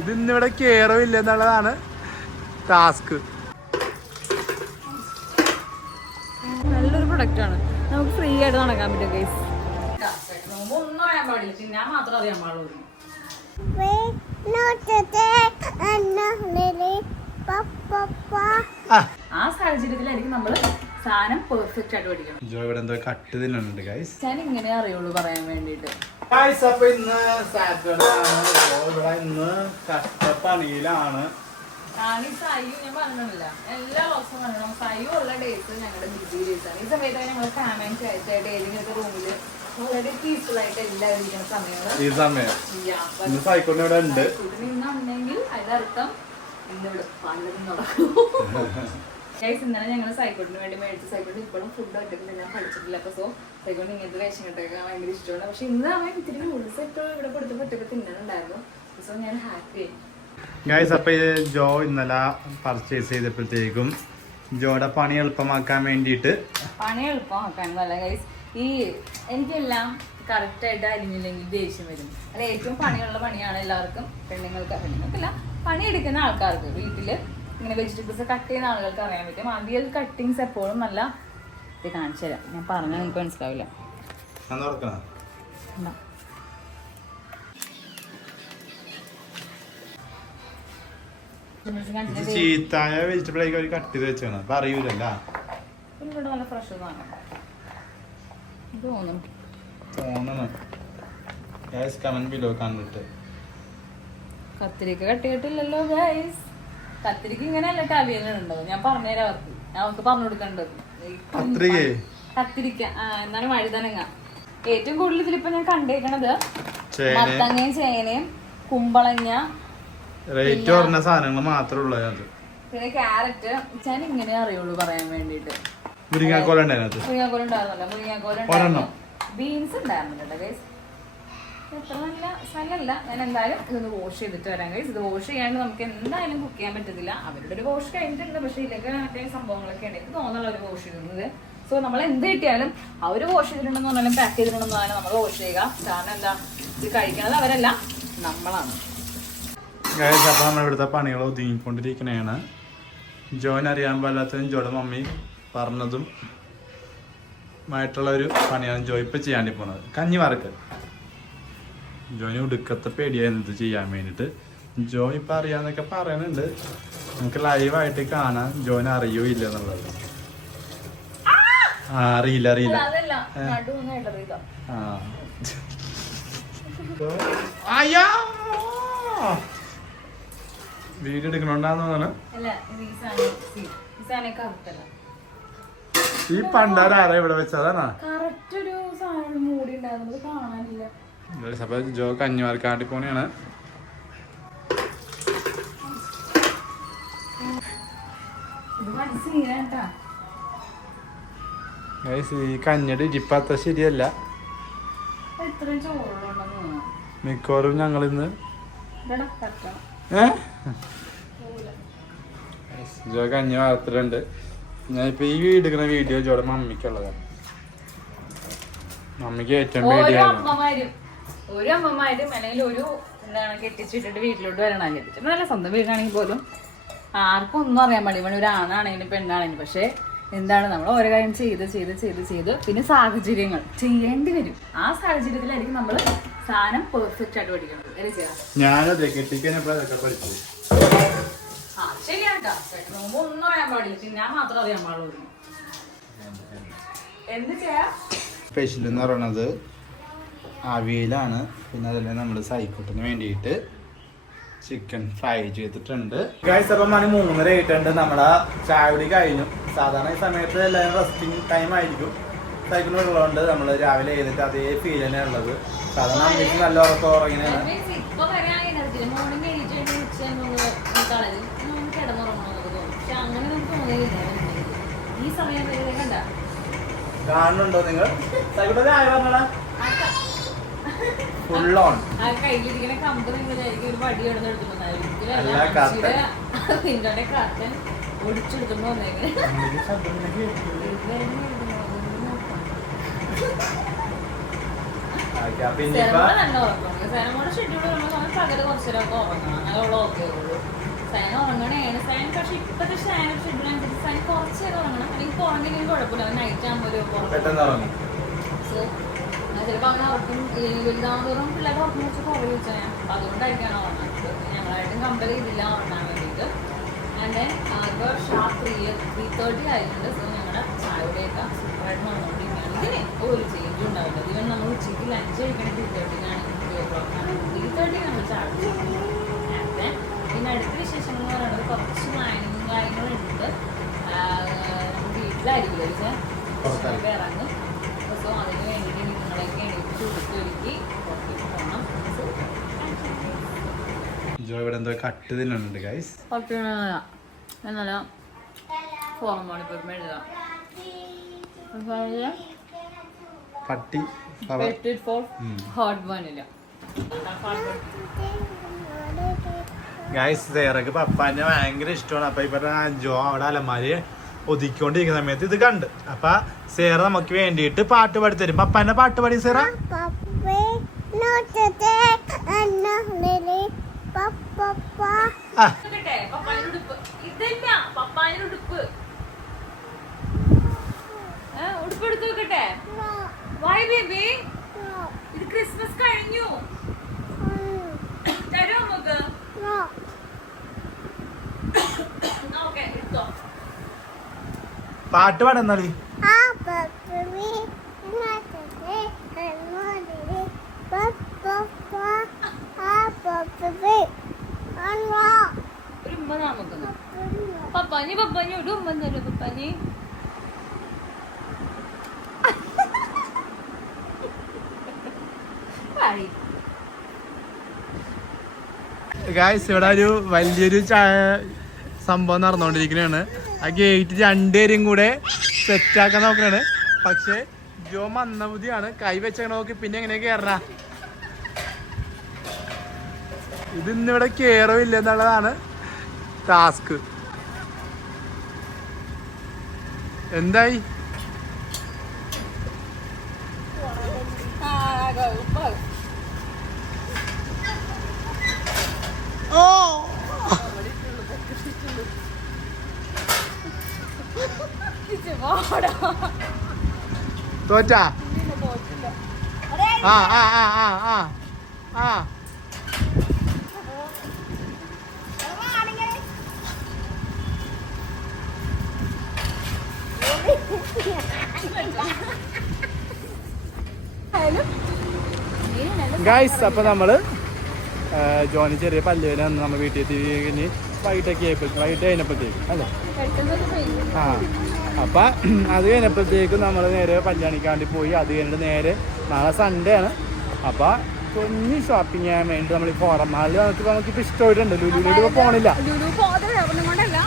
ഇതിന്നിവിടെ കേറില്ല എന്നുള്ളതാണ് ടാസ്ക്. നല്ലൊരു പ്രൊഡക്റ്റ് ആണ്, നമുക്ക് ഫ്രീ ആയിട്ട് നടക്കാൻ പറ്റും ഗൈസ്. ഒന്നും അറിയാൻ പാടില്ല, തിന്നാൻ മാത്രം അറിയാൻ പാടുള്ളൂ. ആ സാഹചര്യത്തിലായിരിക്കും നമ്മള് സാധനം പെർഫെക്റ്റ് ആയിട്ട് പഠിക്കണം. ജോ ഇവിടെ എന്തോ കട്ട് തിന്നുന്നുണ്ട് ഗൈസ്. ഞാൻ ഇങ്ങനെ അറിയുള്ളൂ പറയാൻ വേണ്ടിട്ട്. ഗൈസ് അപ്പൊ ഇന്ന് സാറ്റർഡേ ആണ്. ഇവിടെ ഇന്ന് കഷ്ടപ്പണിയിലാണ്. ഞാൻ പറഞ്ഞില്ല എല്ലാ ദിവസവും പറയണം, സൈവ് ഉള്ള ഡേയ്സ് ഞങ്ങളുടെ ബിസി ഡേയ്സ് ആണ്. ഈ സമയത്ത് ഞങ്ങൾ ഫാമിലി ആയിട്ട് ഏതെങ്കിലും റൂമില് വളരെ പീസ്ഫുൾ ആയിട്ട് എല്ലാവരും ഇരിക്കുന്ന സമയങ്ങൾ. ഈ സമയം സൈക്കോളിന് ഇവിടെ ഉണ്ട്. ഇന്നുണ്ടെങ്കിൽ അതിനർത്ഥം ഇന്നിവിടെ പലതും നടക്കും. ഗൈസ് ഇന്നലെ ഞങ്ങൾ സൈക്കോളിന് വേണ്ടി മേടിച്ചു. സൈക്കോളിന് ഇപ്പോഴും ഫുഡ് ഒറ്റക്ക് ഞാൻ കഴിച്ചിട്ടില്ല. അപ്പൊ സോ സൈക്കോളിന് ഇങ്ങനത്തെ വേഷം കെട്ടൊക്കെ ഭയങ്കര ഇഷ്ടമാണ്. പക്ഷെ ഇന്ന് അവൻ ഇത്തിരി നൂഡിൽസ് ഏറ്റവും ഇവിടെ കൊടുത്ത് ഒറ്റക്ക് തിന്നാനുണ്ടായിരുന്നു. സോ ഞാൻ ഹാപ്പി ആയി. ഗൈസ് അപ്പൊ ജോ ഇന്നലെ പർച്ചേസ് ചെയ്തപ്പോഴത്തേക്കും ജോയുടെ പണി എളുപ്പമാക്കാൻ വേണ്ടിയിട്ട് പണി എളുപ്പമാക്കാനല്ല ഗൈസ്, ഈ എനിക്കെല്ലാം കറക്റ്റായിട്ട് അരിഞ്ഞില്ലെങ്കിൽ ദേഷ്യം വരും. അല്ല ഏറ്റവും പണിയുള്ള പണിയാണ് എല്ലാവർക്കും, പെണ്ണുങ്ങൾക്കല്ല പണിയെടുക്കുന്ന ആൾക്കാർക്ക്. വീട്ടില് ഇങ്ങനെ വെജിറ്റബിൾസ് കട്ട് ചെയ്യുന്ന ആളുകൾക്ക് അറിയാൻ പറ്റും. ആദ്യം കട്ടിങ്സ് എപ്പോഴും നല്ല ഇത് കാണിച്ചു തരാം. ഞാൻ പറഞ്ഞാൽ നിങ്ങൾക്ക് മനസ്സിലാവില്ല. ചീത്തായ വെജിറ്റബിൾ ആയി കട്ട് ചെയ്ത് വെച്ചാണ്, അപ്പൊ അറിയൂലല്ലോ. ഇവിടെ നല്ല ഫ്രഷ് സാധനം തോന്നുന്നു. കണ്ടിട്ട് കത്തിരിക്ക കട്ടിയിട്ടില്ലല്ലോ ഗൈസ്. കത്തിരിക്ക ഇങ്ങനെയല്ല ടവിയലുണ്ടോ? ഞാൻ പറഞ്ഞുതരാം അവർക്ക്, അവർക്ക് പറഞ്ഞു കൊടുക്കേണ്ടത്. കത്തിരിക്ക എന്താണ് വഴുതനങ്ങ. ഏറ്റവും കൂടുതൽ ഇതിലിപ്പോ ഞാൻ കണ്ടേക്കണത് മത്തങ്ങയും ചേനയും കുമ്പളങ്ങ സാധനങ്ങൾ മാത്രമേ ഉള്ളൂ. പിന്നെ ക്യാരറ്റ്. ഞാൻ ഇങ്ങനെ അറിയുള്ളൂ പറയാൻ വേണ്ടിട്ട്. മുരിങ്ങാക്കോല ഉണ്ടായിരുന്നല്ലോ, ബീൻസ് ഉണ്ടായിരുന്നില്ല ഗൈസ്. എത്ര നല്ല സ്ഥലമല്ല. ഞാൻ എന്തായാലും ഇതൊന്ന് വാഷ് ചെയ്തിട്ട് വരാം ഗൈസ്. ഇത് വാഷ് ചെയ്യാണ്ട് നമുക്ക് എന്തായാലും കുക്ക് ചെയ്യാൻ പറ്റത്തില്ല. അവരുടെ ഒരു വാഷ് കഴിഞ്ഞിട്ടുണ്ട്, പക്ഷെ ഇതിലൊക്കെ മറ്റേ സംഭവങ്ങളൊക്കെയാണ് എനിക്ക് തോന്നുന്നുള്ള ഒരു വാഷ് ചെയ്യുന്നത്. സോ നമ്മൾ എന്ത് കിട്ടിയാലും അവർ വാഷ് ചെയ്തിട്ടുണ്ടെന്ന് പറഞ്ഞാലും പാക്ക് ചെയ്തിട്ടുണ്ടെന്ന് പറഞ്ഞാൽ നമ്മൾ വാഷ് ചെയ്യുക. കാരണം എന്താ, ഇത് കഴിക്കുന്നത് അവരല്ല, നമ്മളാണ്. അപ്പൊ നമ്മളിവിടുത്തെ പണികൾ ഒതുങ്ങിക്കൊണ്ടിരിക്കണേണ്. ജോൻ അറിയാൻ പാടില്ലാത്തതും ജോയുടെ മമ്മി പറഞ്ഞതും ആയിട്ടുള്ള ഒരു പണിയാണ് ജോ ഇപ്പൊ ചെയ്യാണ്ടി പോണത്. കഞ്ഞി വറക്ക്. ജോന് ഉടുക്കത്തെ പേടിയായിരുന്നു ഇത് ചെയ്യാൻ വേണ്ടിട്ട്. ജോ ഇപ്പൊ അറിയാന്നൊക്കെ പറയുന്നുണ്ട്. നമുക്ക് ലൈവായിട്ട് കാണാൻ ജോന് അറിയോ ഇല്ല എന്നുള്ളത്. അറിയില്ല വീഡിയോ എടുക്കണോണ്ടാന്ന് തോന്നണം. ഈ പണ്ടാരാ ഇവിടെ വെച്ചതാണോ? അപ്പൊ ജോ കഞ്ഞിമാർക്കാട്ടി പോണെയാണ്. ഈ കഞ്ഞിയുടെ ഇരിപ്പത്ത ശരിയല്ല. മിക്കവാറും ഞങ്ങളിന്ന് ജോ കഞ്ഞി വളർത്തിട്ടുണ്ട്. ഞാനിപ്പോ ഈ എടുക്കുന്ന വീഡിയോ ജോയുടെ മമ്മിക്കുള്ളതാണ്. മമ്മിക്ക് ഏറ്റവും പേടിയാണ്. ഒരു അമ്മമാരും അല്ലെങ്കിൽ ഒരു എന്താണ് കെട്ടിച്ചിട്ടിട്ട് വീട്ടിലോട്ട് വരണം. കെട്ടിച്ചിട്ട് നല്ല സ്വന്തം വീടാണെങ്കിൽ പോലും ആർക്കും ഒന്നും അറിയാൻ പാടില്ല. ഒരു ആണാണെങ്കിലും പെണ്ണാണെങ്കിലും. പക്ഷെ എന്താണ്, നമ്മൾ ഓരോ കാര്യം ചെയ്ത് പിന്നെ സാഹചര്യങ്ങൾ ചെയ്യേണ്ടി വരും. ആ സാഹചര്യത്തിലായിരിക്കും നമ്മൾ സാധനം പെർഫെക്റ്റ് ആയിട്ട് പഠിക്കുന്നത്. ഞാനതെ കെട്ടിക്കാനൊക്കെ പഠിച്ചു. ശരിയാട്ടാ, ഒന്നും അറിയാൻ പാടില്ല, തിന്നാൻ മാത്രം അറിയാൻ പാടുള്ളൂ. എന്ത് ചെയ്യാ സ്പെഷ്യൽ എന്ന് പറയണത് അവിയലാണ്. പിന്നെ അതല്ലേ നമ്മൾ സൈക്കോട്ടിന് വേണ്ടിയിട്ട് ചിക്കൻ ഫ്രൈ ചെയ്തിട്ടുണ്ട്. ഗൈസ് അപ്പം മണി 3:30 ആയിട്ടുണ്ട്. നമ്മുടെ ചായ കുടി കഴിഞ്ഞു. സാധാരണ ഈ സമയത്ത് എല്ലാവരും റെസ്റ്റിംഗ് ടൈം ആയിരിക്കും. സൈക്കിളിന് ഉള്ളതുകൊണ്ട് നമ്മൾ രാവിലെ ചെയ്തിട്ട് അതേ ഫീൽ തന്നെ ഉള്ളത്. സാധാരണ അമ്മയ്ക്ക് നല്ല ഉറക്കം ഉറങ്ങിയാണ്. കാണുന്നുണ്ടോ നിങ്ങൾ? സൈക്കിൾ ചായ പറഞ്ഞടാ. Full on. കയ്യിലിരിക്കുന്ന കമ്പ് നിങ്ങളായിരിക്കും ഒരു വടി പിന്നോടെ കാറ്റൻ ഒടിച്ചെടുത്തോണ്ട് വന്നേക്ക്. നല്ല ഉറക്കം. സേനമോടെ ഷെഡ്യൂൾ പകല് കുറച്ചേരൊക്കെ ഉറങ്ങണം. അങ്ങനെയുള്ള സൈൻ ഉറങ്ങണേണ്. സൈൻ പക്ഷെ ഇപ്പോഴത്തെ ഷെഡ്യൂൾ അനുസരിച്ച് സൈൻ കുറച്ച് നേരം ഉറങ്ങണം. അല്ലെങ്കിൽ ഉറങ്ങില്ലെങ്കിൽ കുഴപ്പമില്ല. അവൻ നൈറ്റ് ആകുമ്പോൾ സോ ചിലപ്പോൾ അവനെ ഉറക്കും വലുതാകുമ്പോഴും പിള്ളേർ ഉറക്കം വെച്ച് കുറവ് വെച്ചാൽ ഞാൻ അപ്പം അതുകൊണ്ടായിരിക്കാണ് ഉറങ്ങുന്നത്. ഞങ്ങളായിട്ടും കമ്പയർ ചെയ്തില്ല ഉറങ്ങാൻ വേണ്ടിയിട്ട്. ആൻഡ് ദെൻ ഇപ്പോൾ ഷാർപ്പ് 3:30 ആയിട്ടുണ്ട്. സോ ഞങ്ങളുടെ ചായയുടെയൊക്കെ സൂപ്പറായിട്ട് നടന്നുകൊണ്ടിരിക്കുകയാണ്. ഇതിന് ഒരു ചേഞ്ച് ഉണ്ടാവില്ല. ഈവൻ നമ്മൾ ഉച്ചയ്ക്ക് ലഞ്ച് കഴിക്കണ 3:30 3:30 നമ്മൾ ചായ കുടിക്കുന്നത്. ആൻഡ് ദെൻ പിന്നെ അടുത്ത വിശേഷങ്ങൾ എന്ന് പറയുന്നത് കുറച്ച് പ്ലാനിങ് കാര്യങ്ങളുണ്ട്. വീട്ടിലായിരിക്കും ഇറങ്ങും. സോ അതിന് വേണ്ടിയിട്ട് നിങ്ങളൊക്കെ എണീറ്റ് ഉടുത്തൊരുക്കി പുറത്തേക്ക് പോകണം. ഇവിടെ എന്തോ കട്ട് തിന്നുന്നുണ്ട് ഗൈസ്. എന്നല്ല ഫോൺ ഇപ്പം എഴുതാം. പട്ടി ഹോട്ട് ബണ്ണില്ല ഗൈസ്. സേറക്ക് പപ്പാന്റെ ഭയങ്കര ഇഷ്ടമാണ്. അപ്പൊ ഇപ്പൊ ജോ അവിടെ അലമാരി ഒതുക്കിക്കൊണ്ടിരിക്കുന്ന സമയത്ത് ഇത് കണ്ട്. അപ്പൊ സേറ നമുക്ക് വേണ്ടിയിട്ട് പാട്ട് പാടി തരും. പപ്പാന്റെ പാട്ട് പാടി സേറ. ഉടുപ്പെടുത്തു വെക്കട്ടെ. വൈ ബേബി ഇത് ക്രിസ്മസ് കഴിഞ്ഞു. തരോ നമുക്ക്? ഓക്കെ എടുത്തോ. പാട്ട് പാടുന്നാളി. ഒരു ഉമ്മ നമുക്ക് പപ്പാനി പപ്പാനി ഒരു ഉമ്മ തരോ പപ്പാനി. ഗായ്സ് ഇവിടെ ഒരു വലിയൊരു സംഭവം നടന്നുകൊണ്ടിരിക്കുന്നതാണ്. ആ ഗേറ്റ് രണ്ടുപേരും കൂടെ സെറ്റാക്കാൻ നോക്കണാണ്. പക്ഷെ ജോ മന്ദബുദ്ധിയാണ്. കൈ വെച്ച നോക്കി പിന്നെ എങ്ങനെ കയറാ. ഇത് ഇന്നിവിടെ കയറില്ല എന്നുള്ളതാണ് ടാസ്ക്. എന്തായി? തോറ്റാ? ആ ആ ആ ആ ആ ആ ഗൈസ്. അപ്പൊ നമ്മള് ജോണി ചെറിയ പല്ലുവേന വന്ന് നമ്മൾ വീട്ടിൽ എത്തി. വൈകിട്ട് കഴിഞ്ഞപ്പോഴത്തേക്കും അല്ലേ? ആ അപ്പൊ അത് കഴിഞ്ഞപ്പോഴത്തേക്കും നമ്മൾ നേരെ പല്ലാണിക്കാണ്ടി പോയി. അത് കഴിഞ്ഞിട്ട് നേരെ നാളെ സൺഡേ ആണ്. അപ്പൊ കുഞ്ഞ് ഷോപ്പിംഗ് ചെയ്യാൻ വേണ്ടി നമ്മൾ ഈ ഫോറം മാളിൽ നമുക്കിപ്പോ ഇഷ്ടമായിട്ടുണ്ട്. ലുലുവിലേക്ക് പോണില്ല. ലുലു പോകാതെ കൊണ്ടല്ല,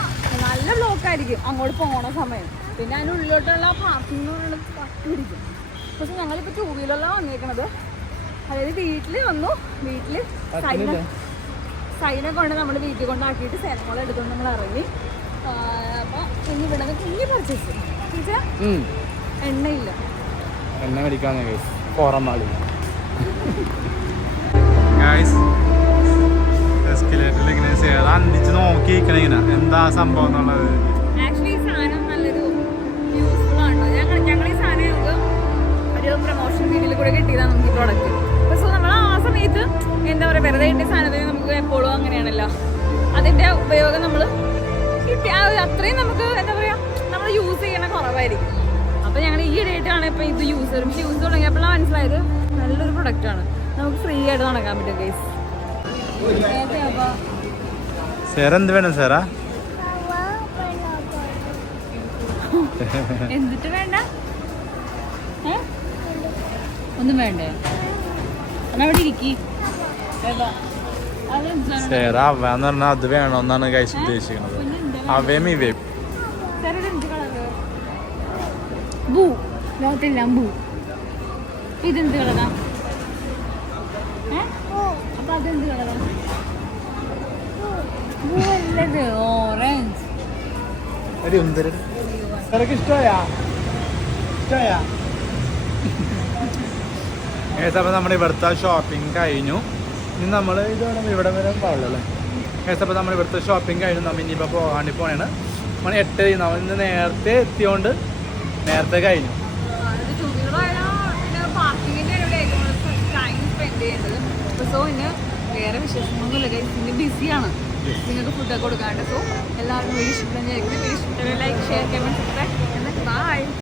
നല്ല ബ്ലോക്ക് ആയിരിക്കും അങ്ങോട്ട് പോണ സമയം. പിന്നെ അതിനുള്ളിലോട്ടുള്ള പാർക്കിംഗ് പറ്റിയിരിക്കും. പക്ഷെ ഞങ്ങളിപ്പോ 2 വീലറിലാണ് വന്നേക്കണത്. അതായത് വീട്ടില് വന്നു. വീട്ടില് സൈനെ കൊണ്ട് നമ്മൾ വീട്ടിൽ കൊണ്ടാക്കിയിട്ട് സേനമോളെ എടുത്തുകൊണ്ട് നമ്മൾ ഇറങ്ങി. അപ്പൊ ഇനി ഇവിടെ കുഞ്ഞി പർച്ചേസ് എണ്ണയില്ല. എണ്ണ മേടിക്കാന്ന് ഫോറം മാളിൽ എസ്കലേറ്ററിൽ ഇങ്ങനെ അന്തിച്ച് നോക്കിയിരിക്കണ ഇങ്ങനെ എന്താ സംഭവം എന്നുള്ളത്. ആക്ച്വലി ഈ സാധനം നല്ലൊരു യൂസ്ഫുൾ ആണോ. ഞങ്ങൾ ഈ സാധനം ഒരു പ്രൊമോഷൻ വീഡിയോയിൽ കൂടെ കിട്ടിയതാണ് നമുക്ക് ഈ പ്രോഡക്റ്റ്. സോ നമ്മൾ ആ സമയത്ത് എന്താ പറയുക, വെറുതെ കിട്ടിയ സാധനത്തിന് നമുക്ക് എപ്പോഴും അങ്ങനെയാണല്ലോ അതിൻ്റെ ഉപയോഗം നമ്മൾ കിട്ടിയ അത്രയും നമുക്ക് എന്താ പറയുക നമ്മൾ യൂസ് ചെയ്യണ കുറവായിരിക്കും. അപ്പോൾ ഞങ്ങൾ ഈ ഇടയായിട്ടാണ് ഇപ്പോൾ ഇത് യൂസ് ചെയ്യും. പക്ഷേ യൂസ് തുടങ്ങിയപ്പോഴാണ് മനസ്സിലായത് നല്ലൊരു പ്രൊഡക്റ്റാണ്. നമുക്ക് ഫ്രീ ആയിട്ട് നടക്കാൻ പറ്റും ഗൈസ്. സാർ എന്ത് വേണം സാറാ? എന്നിട്ട് വേണ്ട ഒന്നും വേണ്ടേ? എന്നാ അവിടെ ഇരിക്കി. സാറാ അവന്ന് പറഞ്ഞാൽ അത് വേണമെന്നാണ് ഗൈസ് ഉദ്ദേശിക്കുന്നത്. അവയും ഇവയും ബൂ ലോകത്തെല്ലാം ബൂ. ഇതെന്ത് കളറാ? അപ്പൊ അതെന്ത് കളറാ? ബൂ ഓറഞ്ച്. ഇഷ്ടമായാ? അപ്പൊ നമ്മുടെ ഇവിടുത്തെ ഷോപ്പിംഗ് കഴിഞ്ഞു. ഇനി നമ്മൾ ഇത് വേണം ഇവിടെ വരാൻ പാടില്ലല്ലേ? ഗൈസ് അപ്പോൾ നമ്മൾ ഇവിടുത്തെ ഷോപ്പിംഗ് കഴിഞ്ഞു. നമ്മൾ ഇനിയിപ്പോൾ പോകാണ്ടി പോകണേണ്. മണി 8 നമ്മൾ ഇന്ന് നേരത്തെ എത്തിയോണ്ട് നേരത്തെ കഴിഞ്ഞു. സോ ഇന്ന് വേറെ വിശേഷങ്ങളൊന്നുമില്ല ഗൈസ്. ഇന്ന് ബിസിയാണ്, നിങ്ങൾക്ക് ഫുഡൊക്കെ കൊടുക്കാണ്ട്. സോ എല്ലാവർക്കും വീഡിയോ ഇഷ്ടം like share comment subscribe. By.